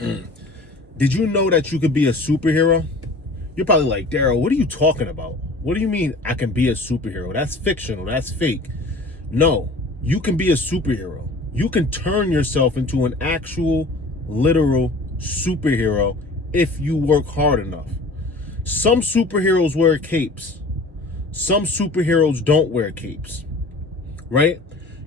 Did you know that you could be a superhero? You're probably like, Daryl, what are you talking about? What do you mean I can be a superhero? That's fictional. That's fake. No, you can be a superhero. You can turn yourself into an actual, literal superhero if you work hard enough. Some superheroes wear capes. Some superheroes don't wear capes, right?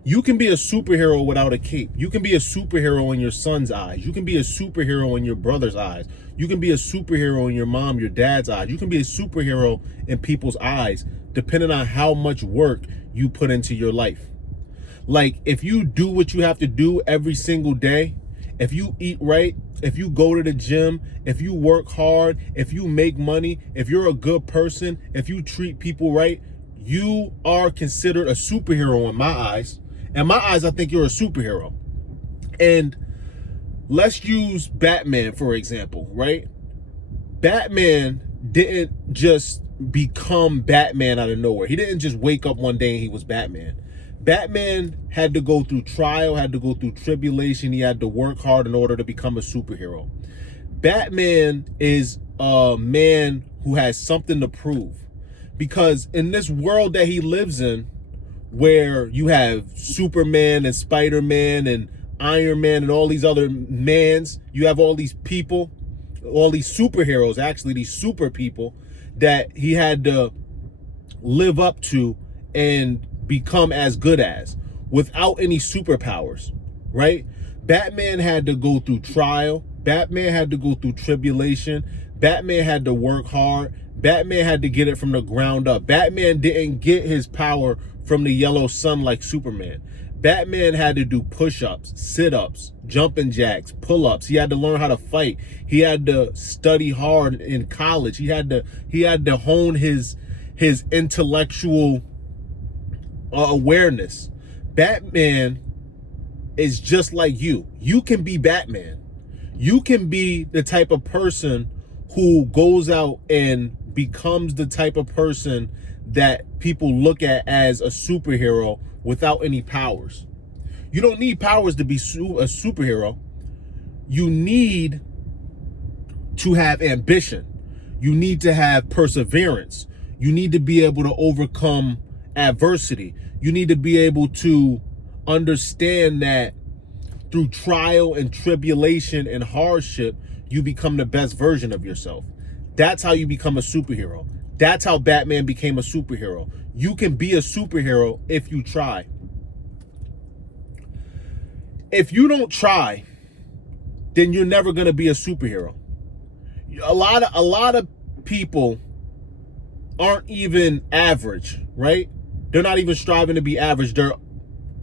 You can be a superhero without a cape. You can be a superhero in your son's eyes. You can be a superhero in your brother's eyes. You can be a superhero in your mom, your dad's eyes. You can be a superhero in people's eyes, depending on how much work you put into your life. Like, if you do what you have to do every single day, if you eat right, if you go to the gym, if you work hard, if you make money, if you're a good person, if you treat people right, you are considered a superhero in my eyes. In my eyes, I think you're a superhero. And let's use Batman, for example, right? Batman didn't just become Batman out of nowhere. He didn't just wake up one day and he was Batman. Batman had to go through trial, had to go through tribulation. He had to work hard in order to become a superhero. Batman is a man who has something to prove. Because in this world that he lives in, where you have Superman and Spider-Man and Iron Man and all these other mans, you have all these people, all these superheroes, actually these super people that he had to live up to and become as good as without any superpowers, right? Batman had to go through trial. Batman had to go through tribulation. Batman had to work hard. Batman had to get it from the ground up. Batman didn't get his power from the yellow sun like Superman. Batman had to do push-ups, sit-ups, jumping jacks, pull-ups. He had to learn how to fight. He had to study hard in college. He had to hone his intellectual awareness. Batman is just like you. You can be Batman. You can be the type of person who goes out and becomes the type of person that people look at as a superhero without any powers. You don't need powers to be a superhero. You need to have ambition. You need to have perseverance. You need to be able to overcome adversity. You need to be able to understand that through trial and tribulation and hardship, you become the best version of yourself. That's how you become a superhero. That's how Batman became a superhero. You can be a superhero if you try. If you don't try, then you're never going to be a superhero. A lot of people aren't even average, right? They're not even striving to be average. They're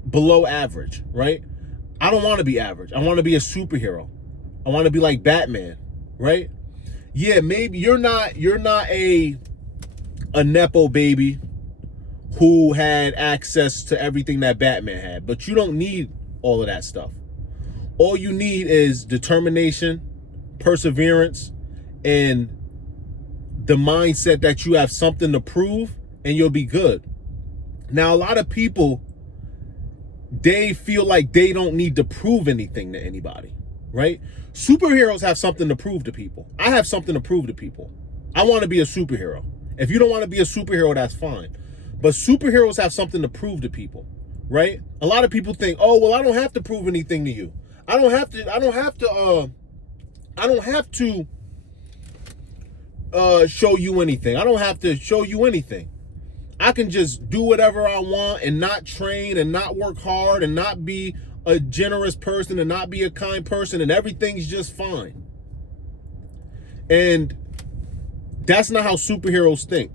below average, right? I don't want to be average. I want to be a superhero. I want to be like Batman, right? Yeah, maybe you're not a Nepo baby who had access to everything that Batman had, but you don't need all of that stuff. All you need is determination, perseverance, and the mindset that you have something to prove, and you'll be good. Now, a lot of people, they feel like they don't need to prove anything to anybody, right? Superheroes have something to prove to people. I have something to prove to people. I want to be a superhero. If you don't want to be a superhero, that's fine. But superheroes have something to prove to people, right? A lot of people think, oh, well, I don't have to prove anything to you. I don't have to show you anything. I don't have to show you anything. I can just do whatever I want and not train and not work hard and not be a generous person and not be a kind person, and everything's just fine. And that's not how superheroes think.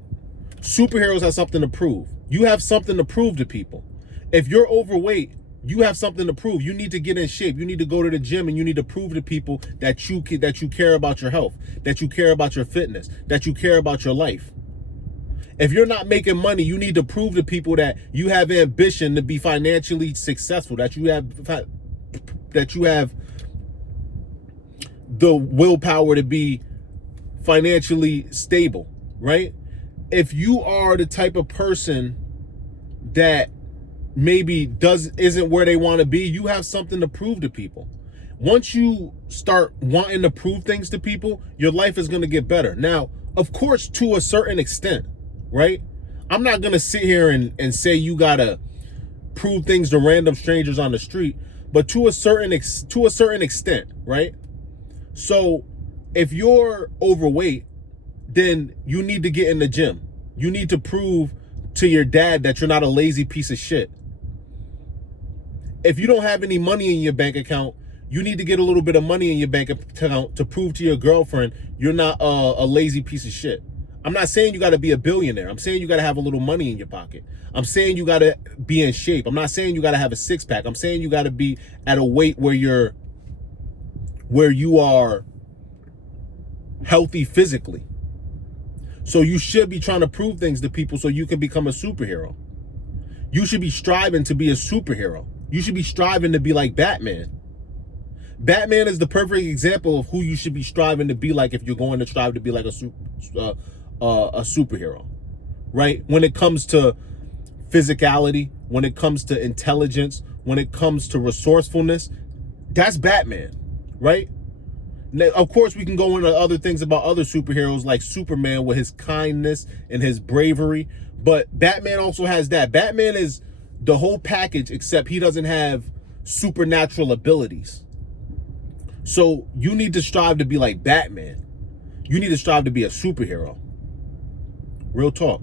Superheroes have something to prove. You have something to prove to people. If you're overweight, you have something to prove. You need to get in shape. You need to go to the gym, and you need to prove to people that you care about your health, that you care about your fitness, that you care about your life. If you're not making money, you need to prove to people that you have ambition to be financially successful, that you have the willpower to be financially stable, right? If you are the type of person that maybe isn't where they want to be, you have something to prove to people. Once you start wanting to prove things to people, your life is going to get better. Now, of course, to a certain extent, right? I'm not going to sit here and say you got to prove things to random strangers on the street, but to a certain extent, right? So if you're overweight, then you need to get in the gym. You need to prove to your dad that you're not a lazy piece of shit. If you don't have any money in your bank account, you need to get a little bit of money in your bank account to prove to your girlfriend you're not a lazy piece of shit. I'm not saying you got to be a billionaire. I'm saying you got to have a little money in your pocket. I'm saying you got to be in shape. I'm not saying you got to have a six pack. I'm saying you got to be at a weight where you are healthy physically. So you should be trying to prove things to people so you can become a superhero. You should be striving to be a superhero. You should be striving to be like Batman. Batman is the perfect example of who you should be striving to be like if you're going to strive to be like a superhero, right? When it comes to physicality, when it comes to intelligence, when it comes to resourcefulness, that's Batman, right? Now, of course, we can go into other things about other superheroes like Superman with his kindness and his bravery, but Batman also has that. Batman is the whole package, except he doesn't have supernatural abilities. So you need to strive to be like Batman. You need to strive to be a superhero. Real talk.